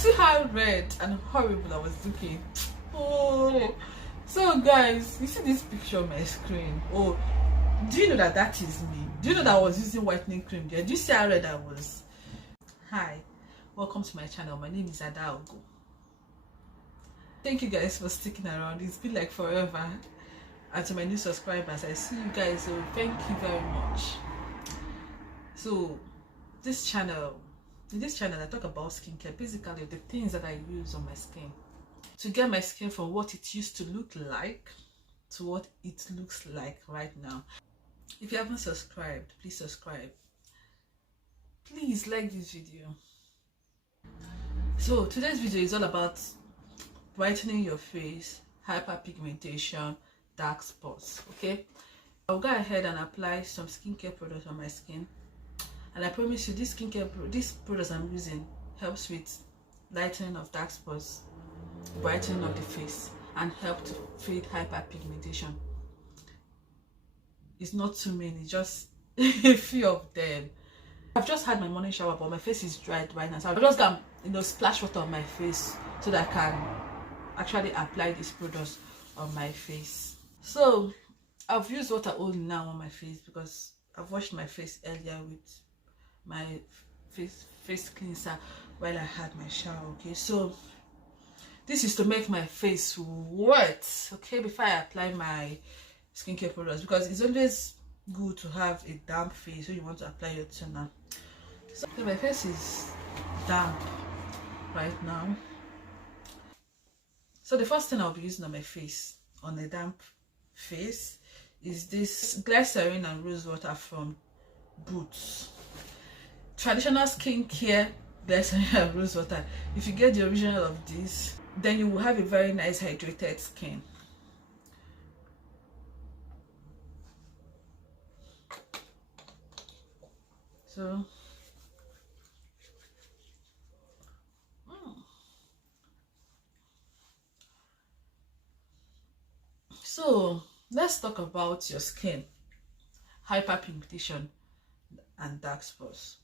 See how red and horrible I was looking. Oh, so guys, you see this picture on my screen? Oh, do you know that that is me? Do you know that I was using whitening cream there? Do you see how red I was? Hi, welcome to my channel. My name is Adaogo. Thank you guys for sticking around. It's been like forever. And to my new subscribers, I see you guys, so thank you very much. So in this channel I talk about skincare, basically the things that I use on my skin to get my skin from what it used to look like to what it looks like right now. If you haven't subscribed, please subscribe. Please like this video. So today's video is all about brightening your face, hyperpigmentation, dark spots. Okay, I'll go ahead and apply some skincare products on my skin, and I promise you this products I'm using helps with lightening of dark spots, brightening of the face, and help to fade hyperpigmentation. It's not too many, just a few of them. I've just had my morning shower, but my face is dried right now, so I've just got splash water on my face so that I can actually apply these products on my face. So I've used water only now on my face because I've washed my face earlier with my face cleanser while I had my shower. Okay, so this is to make my face wet, okay, before I apply my skincare products, because it's always good to have a damp face when you want to apply your toner. So my face is damp right now. So the first thing I'll be using on my face, on a damp face, is this glycerin and rose water from Boots. Traditional skincare glycerin and rose water. If you get the original of this, then you will have a very nice hydrated skin. So let's talk about your skin, hyperpigmentation and dark spots.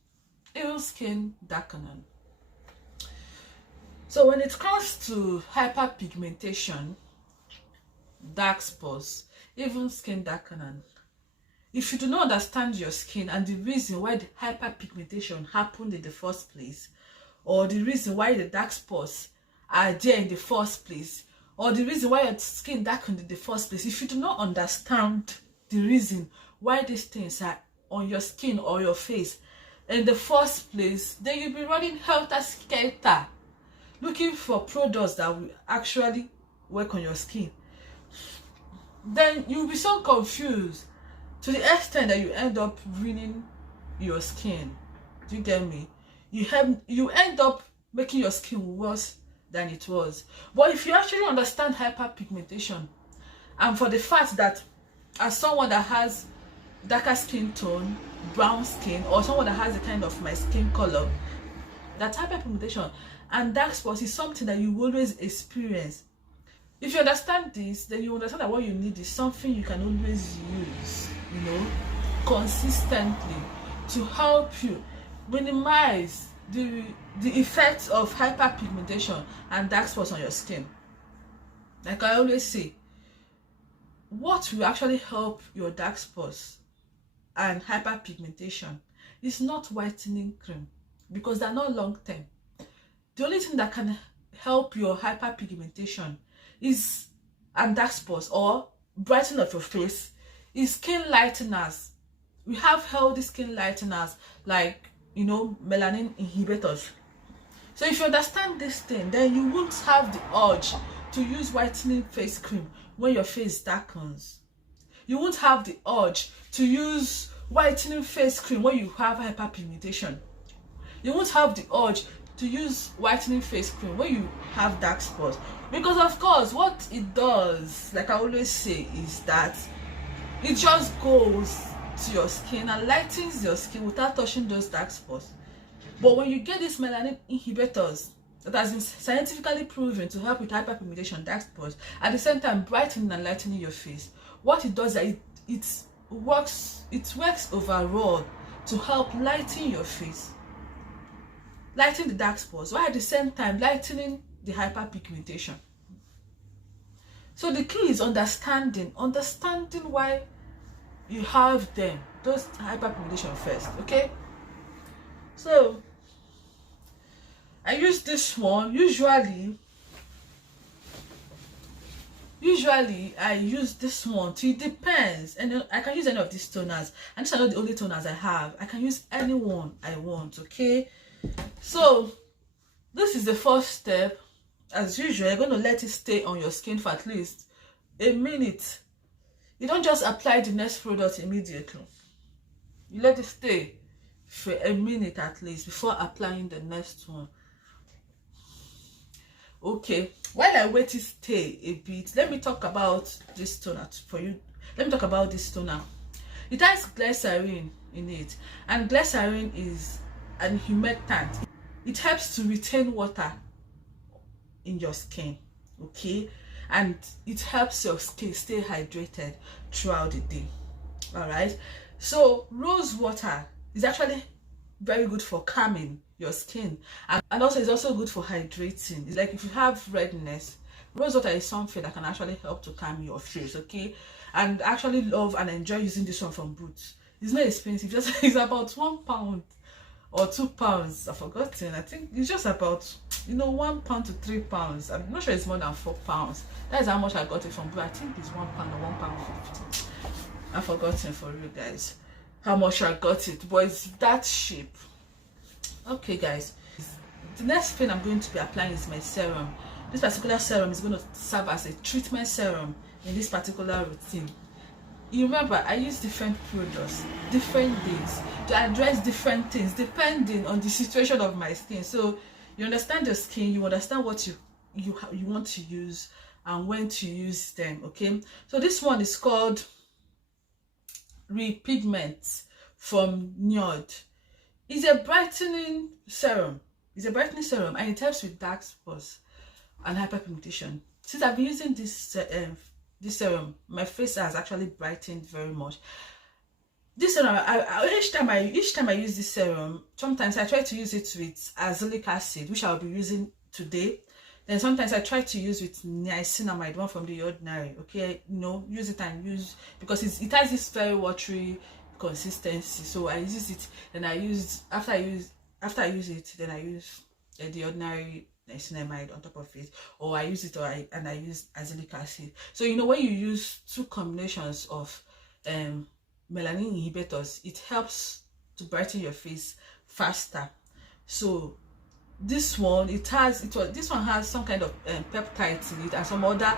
Even skin darkening. So when it comes to hyperpigmentation, dark spots, even skin darkening, if you do not understand your skin and the reason why the hyperpigmentation happened in the first place, or the reason why the dark spots are there in the first place, or the reason why your skin darkened in the first place, if you do not understand the reason why these things are on your skin or your face in the first place, then you'll be running helter-skelter looking for products that will actually work on your skin. Then you'll be so confused to the extent that you end up ruining your skin. Do you get me? You end up making your skin worse than it was. But if you actually understand hyperpigmentation, and for the fact that as someone that has darker skin tone, brown skin, or someone that has a kind of my skin color, that hyperpigmentation and dark spots is something that you always experience. If you understand this, then you understand that what you need is something you can always use, consistently, to help you minimize the effects of hyperpigmentation and dark spots on your skin. Like I always say, what will actually help your dark spots and hyperpigmentation is not whitening cream, because they're not long term. The only thing that can help your hyperpigmentation and dark spots or brightening of your face is skin lighteners. We have healthy skin lighteners like melanin inhibitors. So if you understand this thing, then you won't have the urge to use whitening face cream when your face darkens. You won't have the urge to use whitening face cream when you have hyperpigmentation. You won't have the urge to use whitening face cream when you have dark spots, because of course what it does, like I always say, is that it just goes to your skin and lightens your skin without touching those dark spots. But when you get these melanin inhibitors that has been scientifically proven to help with hyperpigmentation, dark spots, at the same time brightening and lightening your face, what it does is it works overall to help lighten your face. lighten the dark spots while at the same time lightening the hyperpigmentation. So the key is understanding why you have them, those hyperpigmentation first. Okay, so I use this one. Usually I use this one. It depends, and I can use any of these toners, and these are not the only toners I have. I can use any one I want. Okay, so this is the first step. As usual, you're going to let it stay on your skin for at least a minute. You don't just apply the next product immediately. You let it stay for a minute at least before applying the next one. Okay, while I wait to stay a bit, let me talk about this toner for you. Let me talk about this toner. It has glycerin in it, and glycerin is an humectant. It helps to retain water in your skin, okay, and it helps your skin stay hydrated throughout the day. All right, so rose water is actually very good for calming your skin, and also it's also good for hydrating. It's like if you have redness, rose water is something that can actually help to calm your face. Okay, and I actually love and enjoy using this one from Boots. It's not expensive, just it's about £1 or £2. I've forgotten. I think it's just about, you know, £1 to £3. I'm not sure it's more than £4. That is how much I got it from Boots. I think it's £1 or £1.50. I've forgotten for you guys how much I got it, but it's that cheap. Okay guys, the next thing I'm going to be applying is my serum. This particular serum is going to serve as a treatment serum in this particular routine. You remember, I use different products, different days to address different things depending on the situation of my skin. So you understand your skin, you understand what you want to use and when to use them. Okay, so this one is called Repigment from Nude. It's a brightening serum. And it helps with dark spots and hyperpigmentation. Since I've been using this serum, my face has actually brightened very much. This serum, each time I use this serum, sometimes I try to use it with azelaic acid, which I'll be using today. Then sometimes I try to use with niacinamide, one from The Ordinary. Okay, use it and use, because it has this very watery consistency. So I use it, and after I use it, then I use The Ordinary niacinamide on top of it, or I use it, and I use azelaic acid. So when you use two combinations of melanin inhibitors, it helps to brighten your face faster. So this one has some kind of peptides in it and some other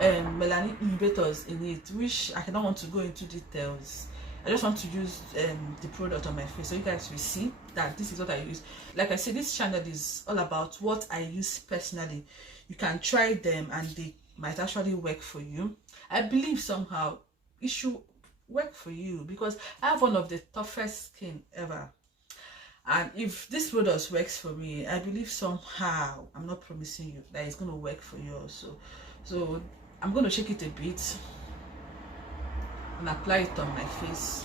melanin inhibitors in it, which I don't want to go into details. I just want to use the product on my face so you guys will see that this is what I use. Like I said, this channel is all about what I use personally. You can try them and they might actually work for you. I believe somehow it should work for you because I have one of the toughest skin ever. And if this product works for me, I believe somehow, I'm not promising you, that it's going to work for you also. So I'm going to shake it a bit and apply it on my face.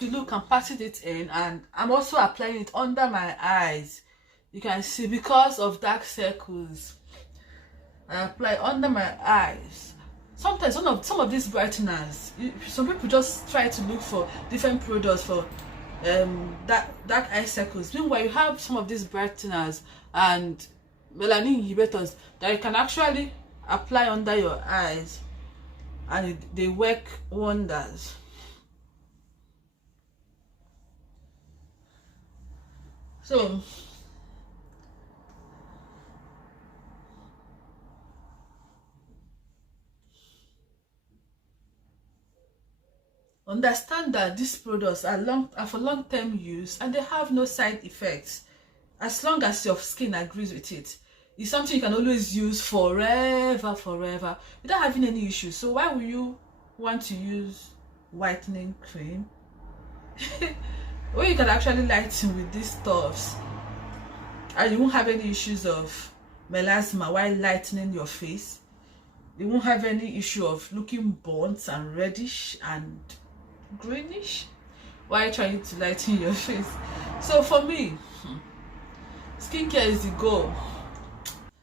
Look, I'm patting it in, and I'm also applying it under my eyes. You can see, because of dark circles, I apply under my eyes. Sometimes some of these brighteners, some people just try to look for different products for dark eye circles. Meanwhile, you have some of these brighteners and melanin inhibitors that you can actually apply under your eyes, and they work wonders. So understand that these products are for long-term use and they have no side effects. As long as your skin agrees with it, it's something you can always use forever without having any issues. So why would you want to use whitening cream when you can actually lighten with these stuffs and you won't have any issues of melasma while lightening your face? You won't have any issue of looking burnt and reddish and greenish while trying to lighten your face. So for me, skincare is the goal.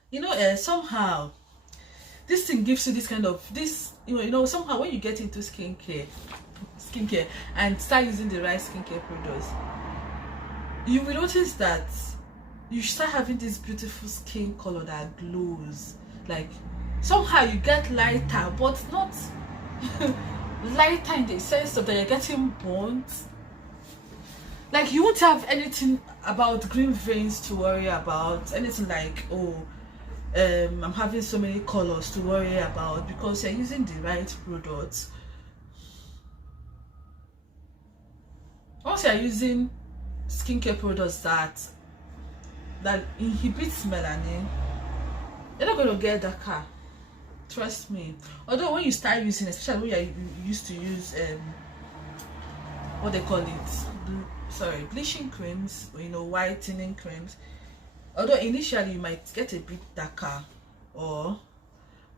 You know, somehow this thing gives you this kind of somehow when you get into skincare and start using the right skincare products, you will notice that you start having this beautiful skin color that glows. Like somehow you get lighter, but not lighter in the sense of that you're getting burnt. Like you won't have anything about green veins to worry about, anything like, oh, I'm having so many colors to worry about, because you're using the right products. Once you're using skincare products that inhibits melanin, you're not going to get darker. Trust me. Although when you start using, especially when you used to use what they call it, bleaching creams, or whitening creams, although initially you might get a bit darker,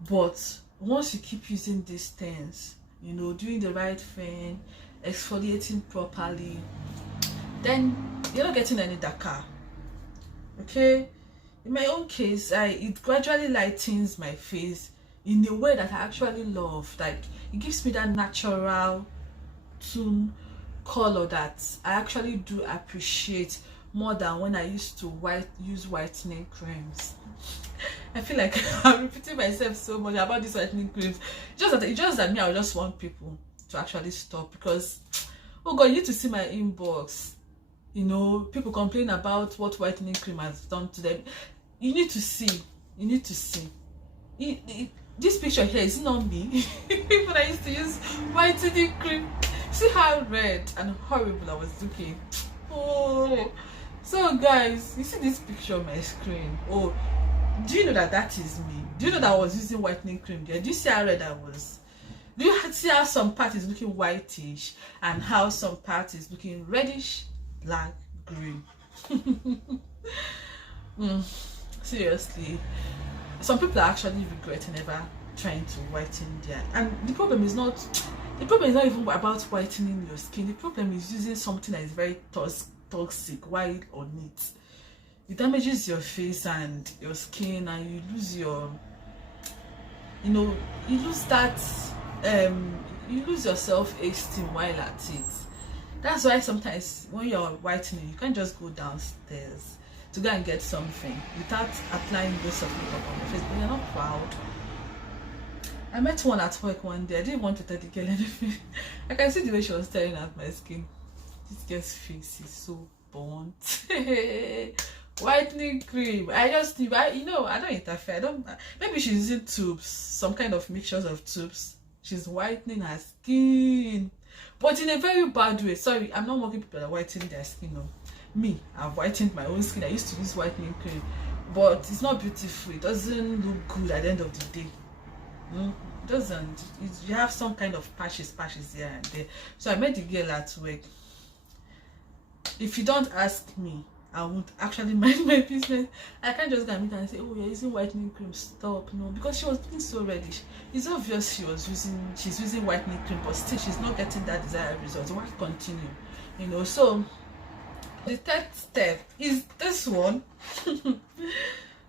but once you keep using these things, doing the right thing, exfoliating properly, then you're not getting any darker. Okay, in my own case, it gradually lightens my face in a way that I actually love. Like it gives me that natural tone color that I actually do appreciate more than when I used to use whitening creams. I feel like I'm repeating myself so much about these whitening creams. Just that me, I just want people to actually stop, because oh god, you need to see my inbox. People complain about what whitening cream has done to them. You need to see. This picture here is not me. When I used to use whitening cream, see how red and horrible I was looking. Oh, so guys, you see this picture on my screen? Oh, do you know that is me? Do you know that I was using whitening cream there? Do you see how red I was? Do you see how some part is looking whitish and how some part is looking reddish, black, green? Seriously, some people are actually regretting ever trying to whiten their, and the problem is not even about whitening your skin. The problem is using something that is very toxic while on it. It damages your face and your skin, and you lose your, you lose that, you lose your self-esteem while at it. That's why sometimes when you're whitening, you can't just go downstairs to go and get something without applying this of makeup on your face, but you're not proud. I met one at work one day. I didn't want to tell the girl anything. I can see the way she was staring at my skin. This girl's face is so burnt. Whitening cream. I don't interfere. Maybe she's using tubes, some kind of mixtures of tubes. She's whitening her skin, but in a very bad way. Sorry, I'm not mocking people that whiten their skin. No. Me, I've whitened my own skin. I used to use whitening cream, but it's not beautiful. It doesn't look good at the end of the day. It doesn't. You have some kind of patches here and there. So I met the girl at work. If you don't ask me, I won't actually mind my business. I can't just go and meet her and say, oh, you're using whitening cream, stop. No, because she was looking so reddish. It's obvious she's using whitening cream, but still she's not getting that desired result. So why continue? So the third step is this one.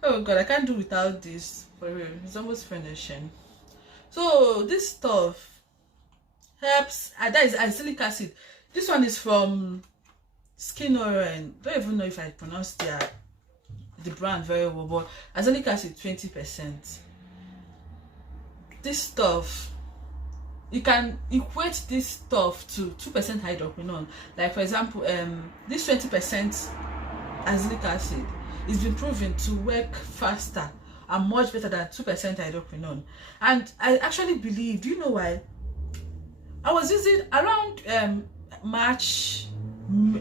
Oh god, I can't do without this. For real, it's almost finishing. So this stuff helps. That is azelaic acid. This one is from Skin Oren. Don't even know if I pronounced the brand very well, but azelaic acid 20%. This stuff, you can equate this stuff to 2% hydroquinone. Like for example, this 20% azelaic acid. It's been proven to work faster and much better than 2% hydroquinone. And I actually believe, do you know why? I was using around March, around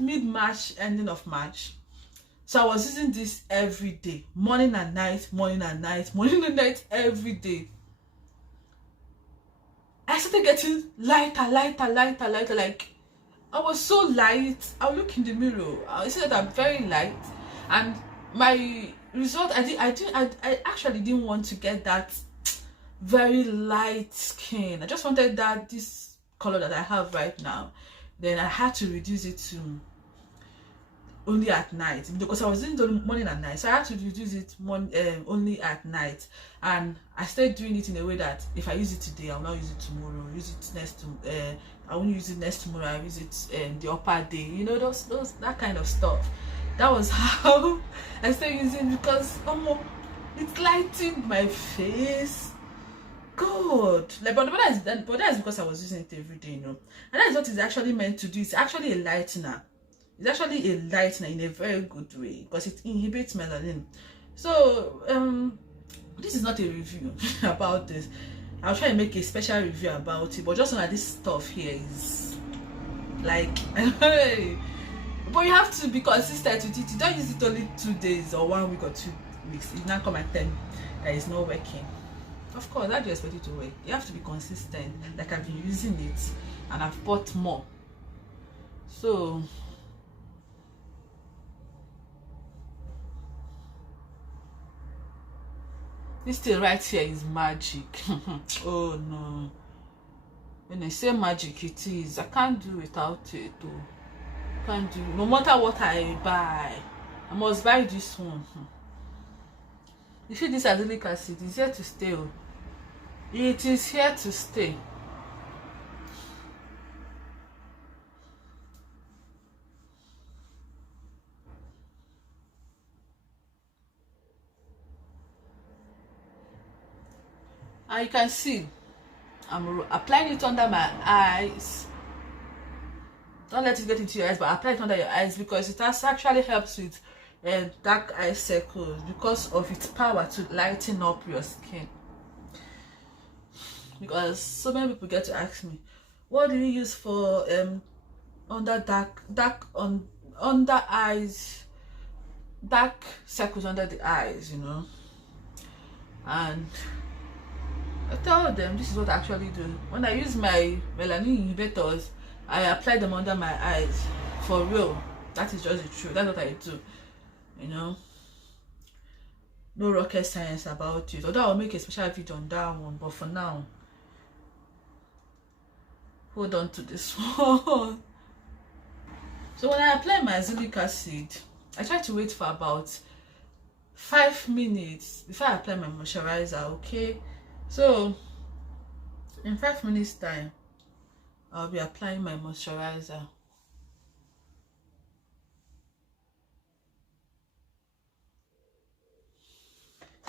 mid-March, ending of March. So I was using this every day, morning and night, morning and night, morning and night, every day. I started getting lighter, like I was so light. I'll look in the mirror, I see that I'm very light, and my result, I actually didn't want to get that very light skin. I just wanted this color that I have right now. Then I had to reduce it to only at night, because I was doing the morning and night, so I had to reduce it only at night. And I started doing it in a way that if I use it today, I will not use it tomorrow. Use it next I won't use it next tomorrow. I use it the upper day. You know, those that kind of stuff. That was how I started using, because it's lighting my face. God, like, but that is because I was using it every day, you know. And that is what it's actually meant to do. It's actually a lightener. It's actually a lightener in a very good way, because it inhibits melanin. So this is not a review about this. I'll try and make a special review about it, but just know that this stuff here is like but you have to be consistent with it. You don't use it only 2 days or 1 week or 2 weeks. It's not come and tell me that it's not working. Of course, how do you expect it to work? You have to be consistent. Like, I've been using it and I've bought more. So this thing right here is magic. Oh no, when I say magic, it is. I can't do without it though. Can't do, no matter what I buy, I must buy this one. You see, this azelaic acid is here to stay. It is here to stay. And you can see I'm applying it under my eyes. Don't let it get into your eyes, but apply it under your eyes, because it has actually helps with dark eye circles, because of its power to lighten up your skin. Because so many people get to ask me, what do you use for under eyes, dark circles under the eyes, you know? And I tell them this is what I actually do. When I use my melanin inhibitors, I apply them under my eyes, for real. That is just the truth. That's what I do, you know. No rocket science about it. Although I'll make a special video on that one, but for now, hold on to this one. So when I apply my azelaic acid, I try to wait for about 5 minutes before I apply my moisturizer. Okay, so in 5 minutes time, I'll be applying my moisturizer.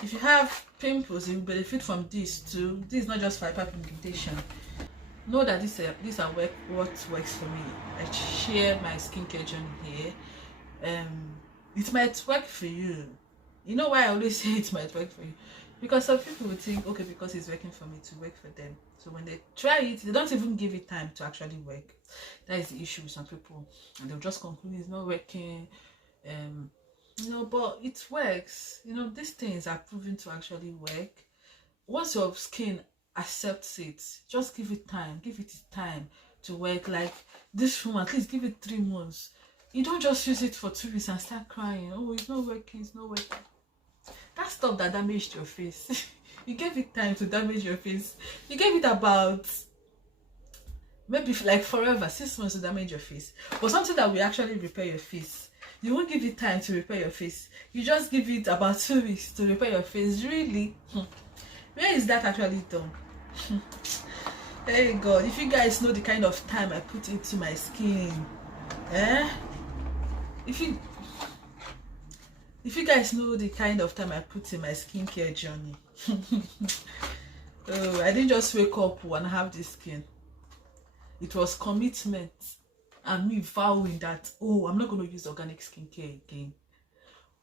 If you have pimples, you benefit from this too. This is not just for hyperpigmentation. Know that these are what works for me. I share my skincare journey here. It might work for you. You know why I always say it might work for you? Because some people would think, okay, because it's working for me, to work for them. So when they try it, they don't even give it time to actually work. That is the issue with some people, and they'll just conclude it's not working. You know, but it works. You know, these things are proven to actually work. Once your skin accepts it, just give it time. Give it time to work. Like this room, at least give it 3 months. You don't just use it for 2 weeks and start crying. Oh, it's not working, it's not working. That stuff that damaged your face. You gave it time to damage your face. You gave it about maybe like forever, 6 months to damage your face. But something that will actually repair your face, you won't give it time to repair your face. You just give it about 2 weeks to repair your face. Really? Where is that actually done? Hey God, if you guys know the kind of time I put into my skin, if you guys know the kind of time I put in my skincare journey. Oh, I didn't just wake up and have this skin. It was commitment. and me vowing that, oh, I'm not going to use organic skincare again.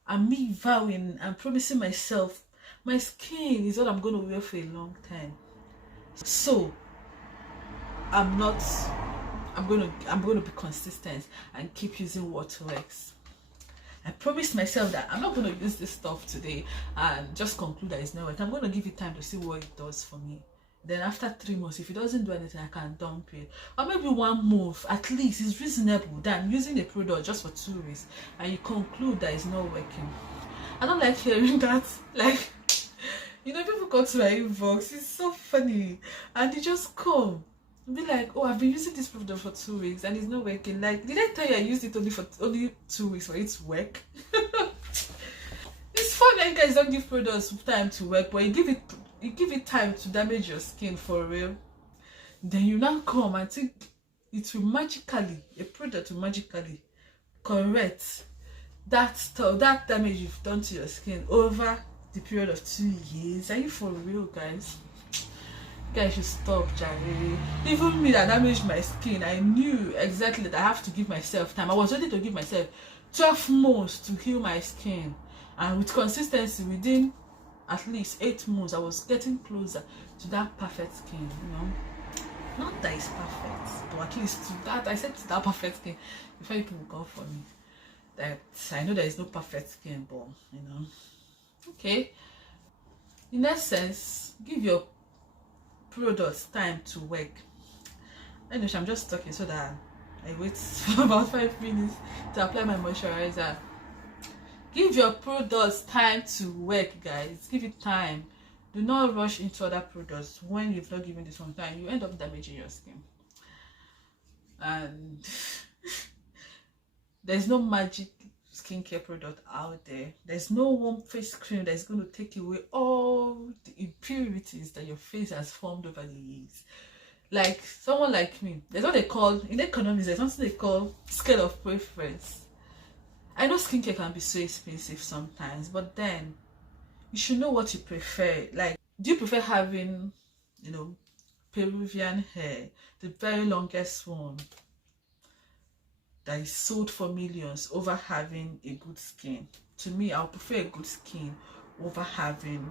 And me vowing and promising myself my skin is what I'm going to wear for a long time. So I'm going to be consistent and keep using what works. I promised myself that I'm not going to use this stuff today and just conclude that it's not working. I'm going to give it time to see what it does for me. Then after 3 months, if it doesn't do anything, I can dump it. Or maybe 1 month, at least, is reasonable than using a product just for 2 weeks and you conclude that it's not working. I don't like hearing that. Like, you know, people go to my inbox, it's so funny, and they just come be like, oh, I've been using this product for 2 weeks and it's not working. Like, did I tell you I used it only 2 weeks for it to work? It's fun that you guys don't give products time to work, but you give it time to damage your skin for real. Then you now come and think it will magically, a product will magically correct that stuff, that damage you've done to your skin over the period of 2 years. Are you for real, guys? You guys should stop, Jerry. Even me that damaged my skin, I knew exactly that I have to give myself time. I was ready to give myself 12 months to heal my skin, and with consistency, within at least 8 months, I was getting closer to that perfect skin. You know, not that it's perfect, but at least to that, I said to that perfect skin before people will go for me. That I know there is no perfect skin, but you know, okay. In essence, give your products time to work. Anyway, I'm just talking so that I wait for about 5 minutes to apply my moisturizer. Give your products time to work, guys. Give it time. Do not rush into other products when you've not given this one time. You end up damaging your skin. And there's no magic skincare product out there. There's no one face cream that's going to take away all the impurities that your face has formed over the years. Like someone like me, there's what they call, in economics, there's something they call scale of preference. I know skincare can be so expensive sometimes, but then you should know what you prefer. Like, do you prefer having, you know, Peruvian hair, the very longest one that is sold for millions, over having a good skin? To me, I'll prefer a good skin over having,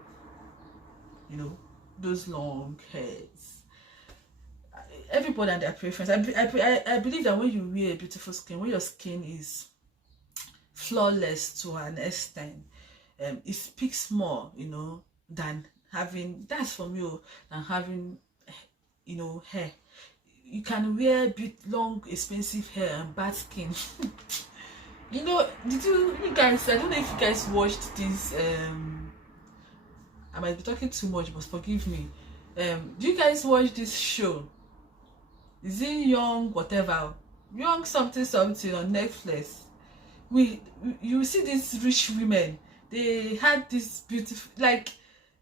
you know, those long hairs. Everybody and their preference. I believe that when you wear a beautiful skin, when your skin is flawless to an extent, it speaks more, you know, than having, that's for me, than having, you know, hair. You can wear long, expensive hair and bad skin. You know, you guys, I don't know if you guys watched this, I might be talking too much, but forgive me. Do you guys watch this show? Is it Young whatever? Young something on Netflix. You see these rich women, they had this beautiful, like,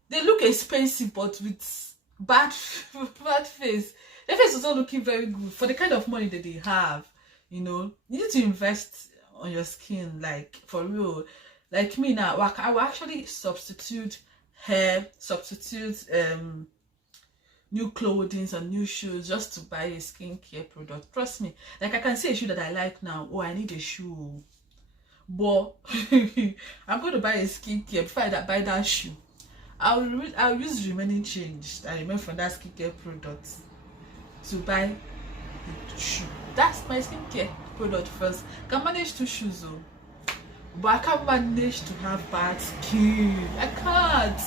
they look expensive but with bad face. Their face is not looking very good for the kind of money that they have. You know, you need to invest on your skin, like, for real. Like me now, I will actually substitute hair, new clothing and new shoes just to buy a skincare product. Trust me, like, I can see a shoe that I like now. Oh, I need a shoe, but I'm going to buy a skincare before I buy that shoe. I'll use the remaining change that I remember from that skincare product to buy the shoe. That's my skincare product first. I can manage 2 shoes though, but I can't manage to have bad skin. I can't.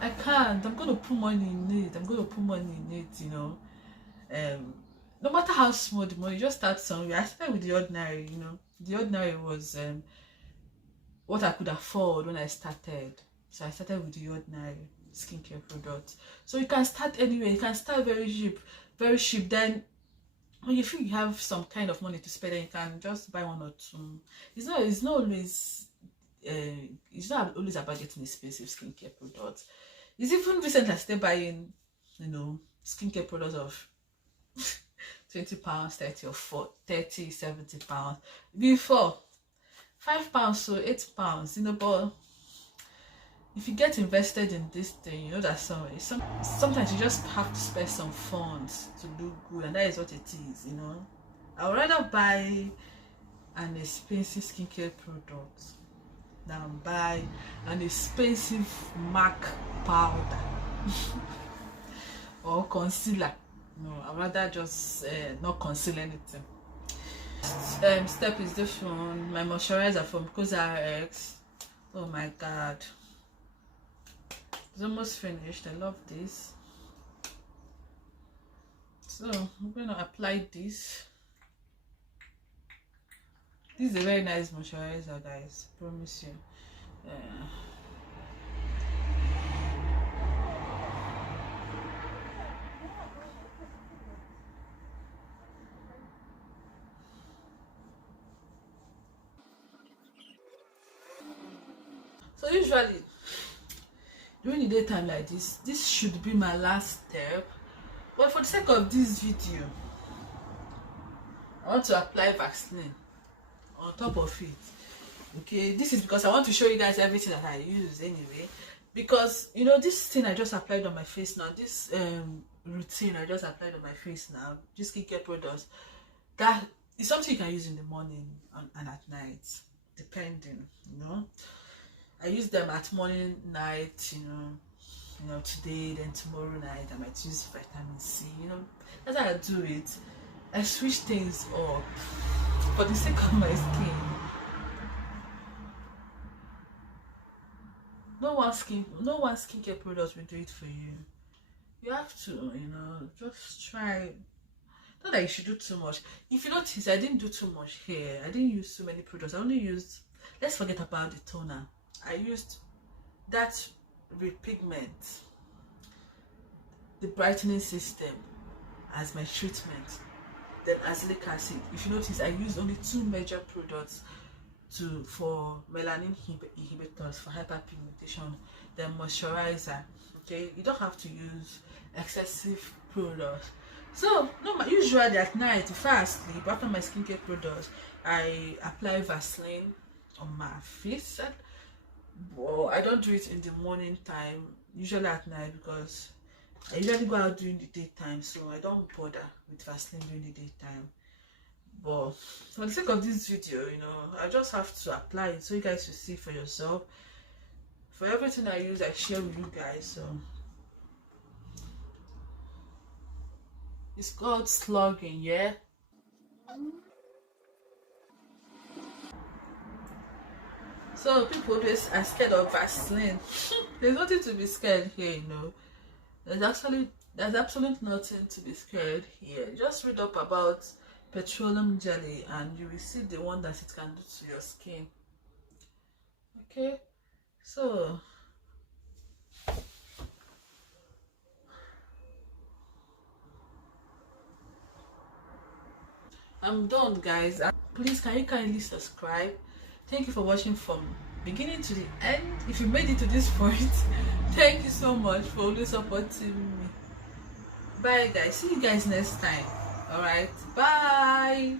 I'm going to put money in it. You know, no matter how small the money, just start somewhere. I started with the ordinary. You know, the ordinary was what I could afford when I started. So I started with the ordinary skincare products. So you can start anywhere. You can start very cheap. Then when you feel you have some kind of money to spend, then you can just buy 1 or 2. It's not always about getting expensive skincare products. It's even recently I started buying, you know, skincare products of £20, 30 or 40, 30, 70 pounds. Before £5 so £8, you know. But if you get invested in this thing, you know that sometimes you just have to spend some funds to look good, and that is what it is, you know. I would rather buy an expensive skincare product than buy an expensive MAC powder or concealer. No, I'd rather just not conceal anything. Step is this one, my moisturizer from CosRX. Oh my god, it's almost finished. I love this. So I'm going to apply this. This is a very nice moisturizer, guys, promise you. So usually during the daytime like this should be my last step, but for the sake of this video I want to apply vaseline on top of it. Okay, this is because I want to show you guys everything that I use anyway, because you know this thing I just applied on my face now, this routine I just applied on my face now, this skincare products, that is something you can use in the morning and at night depending, you know. I use them at morning, night, you know, today, then tomorrow night I might use vitamin C, you know. That's how I do it. I switch things up for the sake of my skin. No one skincare product will do it for you. You have to, you know, just try. Not that you should do too much. If you notice, I didn't do too much here. I didn't use too many products. I only used, let's forget about the toner. I used that repigment, the brightening system as my treatment, then azelaic acid. If you notice, I used only 2 major products for melanin inhibitors for hyperpigmentation, then moisturizer. Okay, you don't have to use excessive products. So no, usually at night before I sleep, after my skincare products, I apply vaseline on my face. Well, I don't do it in the morning time, usually at night, because I usually go out during the daytime, so I don't bother with vaseline during the daytime. But for the sake of this video, you know, I just have to apply it so you guys will see for yourself. For everything I use, I share with you guys. So it's called Slugging, yeah. So people always are scared of vaseline. There's nothing to be scared here, you know. There's absolutely nothing to be scared here. Just read up about petroleum jelly and you will see the wonders it can do to your skin. Okay, so I'm done, guys. Please, can you kindly subscribe? Thank you for watching from beginning to the end. If you made it to this point, thank you so much for always supporting me. Bye, guys. See you guys next time. All right, bye.